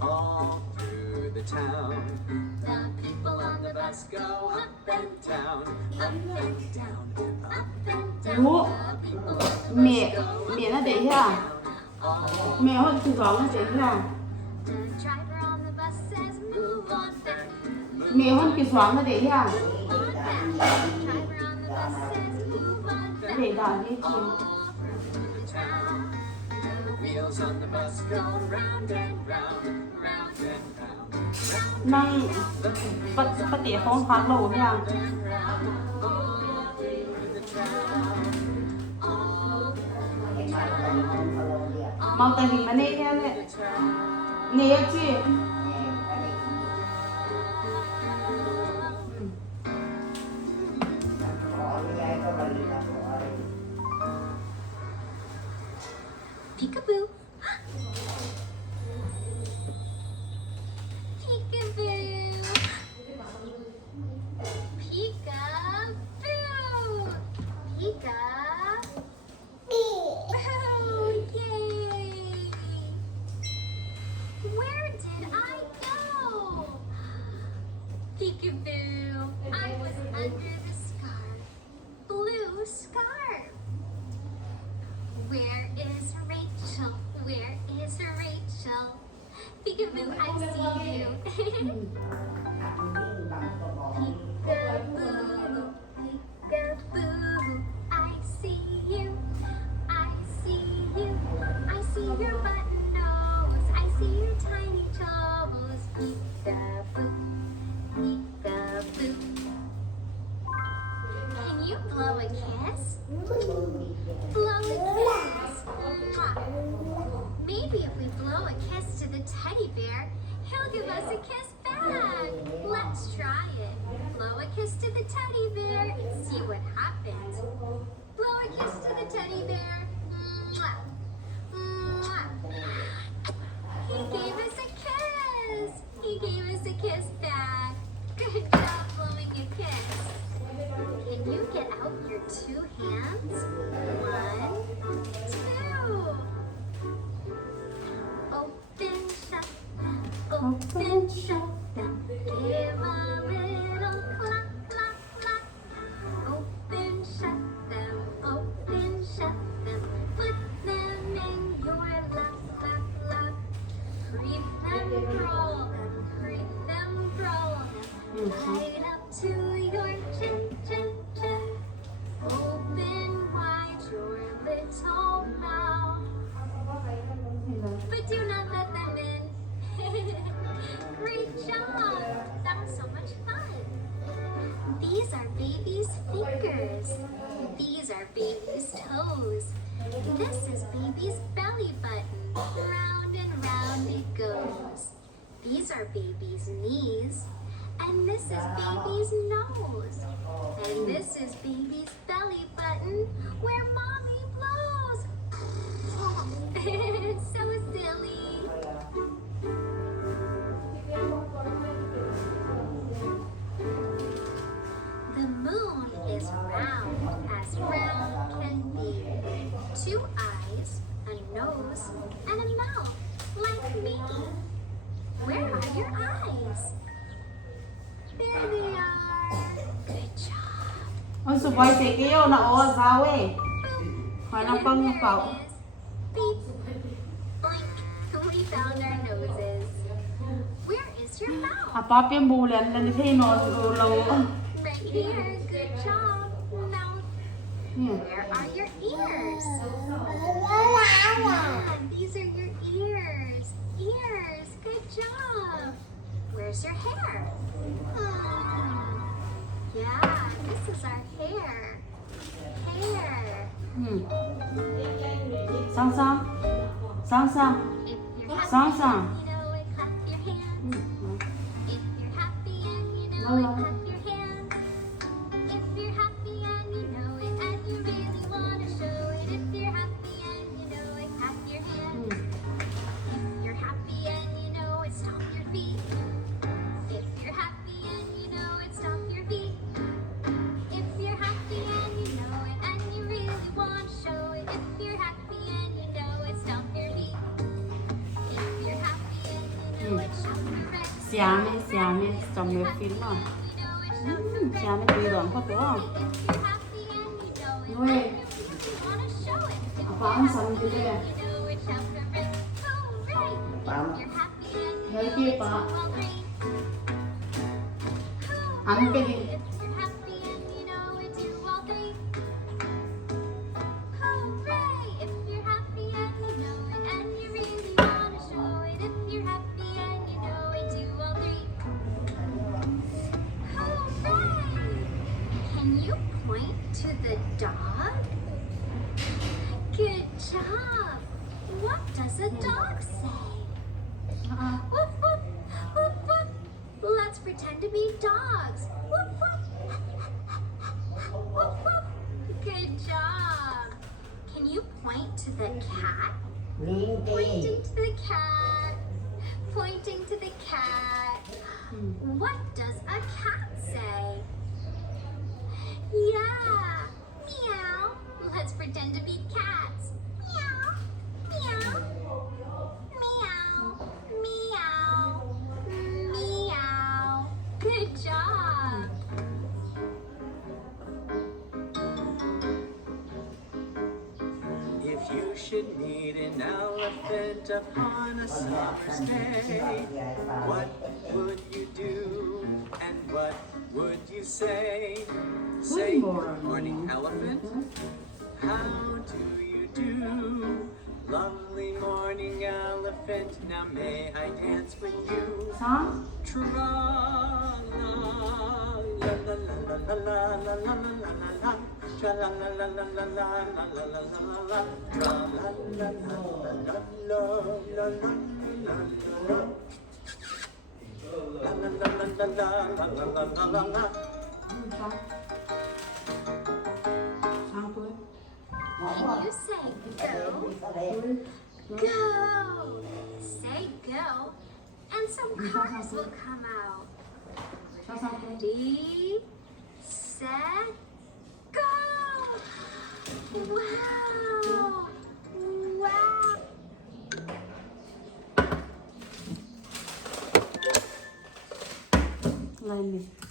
All through the town, the people on the bus go up and down, up and down, up and down. Ủa, The people on the bus mẹ go up mẹ nó để and ha, down. All mẹ hơn từ đó nó để ha, the driver on the bus says move on back, mẹ hơn cái xóa nó để ha, move on back. The driver on the bus says move on back. để đảo đi All kìa. through the town, the wheels on the bus go round and round, round and round, round นั่งปฏิห้องพักเราเนี่ย and round, all through the town, all through the town, มองแต่หิมะเนี่ยเนี่ยเนี่ยจี Peekaboo. Peekaboo. Peekaboo. Peeka. Oh, yay. Where did I go? Peekaboo. I was under the scarf. Blue scarf. Where is Rachel? Where is Rachel? Peekaboo, I see you. Peekaboo, peekaboo, I see you. I see you. I see your button nose. I see your tiny toes. Peekaboo, peekaboo. Can you blow a kiss? Blow a kiss. Mwah. Maybe if we blow a kiss to the teddy bear, he'll give us a kiss back. Let's try it. Blow a kiss to the teddy bear and see what happens. Blow a kiss to the teddy bear. Mwah. Mwah. He gave us a kiss. He gave us a kiss back. Good job blowing a kiss. Can you get out your two hands? 1, 2. Open, shut them. Open, shut them. Give a little clap, clap, clap. Open, shut them. Open, shut them. Put them in your lap, lap, lap. Creep them, roll them. Creep them, roll them. Right up to your chin, chin, chin. Open wide your little mouth, but do not let them in. Great job! That was so much fun. These are baby's fingers. These are baby's toes. This is baby's belly button. Round and round it goes. These are baby's knees. And this is baby's nose. And this is baby's belly button where mommy blows. So silly. The moon is round as round can be. 2 eyes, a nose, and a mouth like me. Where are your eyes? There they are. Good job. Ôi sụp quay thế kia nó ô sao ấy, hỏi nó con như cậu. Beep. Blink. We found our noses. Where is your mouth? À bóp cái mù lên đi thi nó rồi lâu. Right here. Good job. Mouth. Where are your ears? Yeah, these are your ears. Ears. Good job. Where's your hair? Yeah, this is our hair. Hair. Sang sang, sang sang, If you're happy sang and sang. you know it, clap your hands. If you're happy and you know it, clap your hands. If you're happy and you know it, and you really want to show it. If you're happy and you know it, clap your hands. If you're happy and you know it, stomp your feet. If you're happy and you know it, stomp your feet. If you're happy and you know it, and you really want to show it. If you're happy and you know it, stomp your feet. If you're happy and Siame trong mấy phim mà siame tùy đoạn có tốt nuôi apa ang sama juga ya Hãy subscribe cho kênh Ghiền Mì Gõ để không bỏ lỡ những video Can you point to the dog? Good job. What does a dog say? Woof, woof, woof, woof. Let's pretend to be dogs. Woof, woof. Woof, woof. Good job. Can you point to the cat? Pointing to the cat. Pointing to the cat. What does a cat say? Yeah, meow. Let's pretend to be cats. Meow, meow, meow, meow, meow. Good job. If you should meet an elephant upon a summer's day, what would you do and what would you say? Say, good morning, elephant. How do you do? Lovely morning, elephant. Now may I dance with you? Sao? Tra la la la la la la la la la la la. Tra la la la la la la la la la la la. Tra la la la la la la la la la. La la la la la la la la la la. Sao? Sao tôi? Can you say go? Go. Say go, and some cars will come out. Sao tôi? Ready, set, go! Wow! Wow! Lên đi.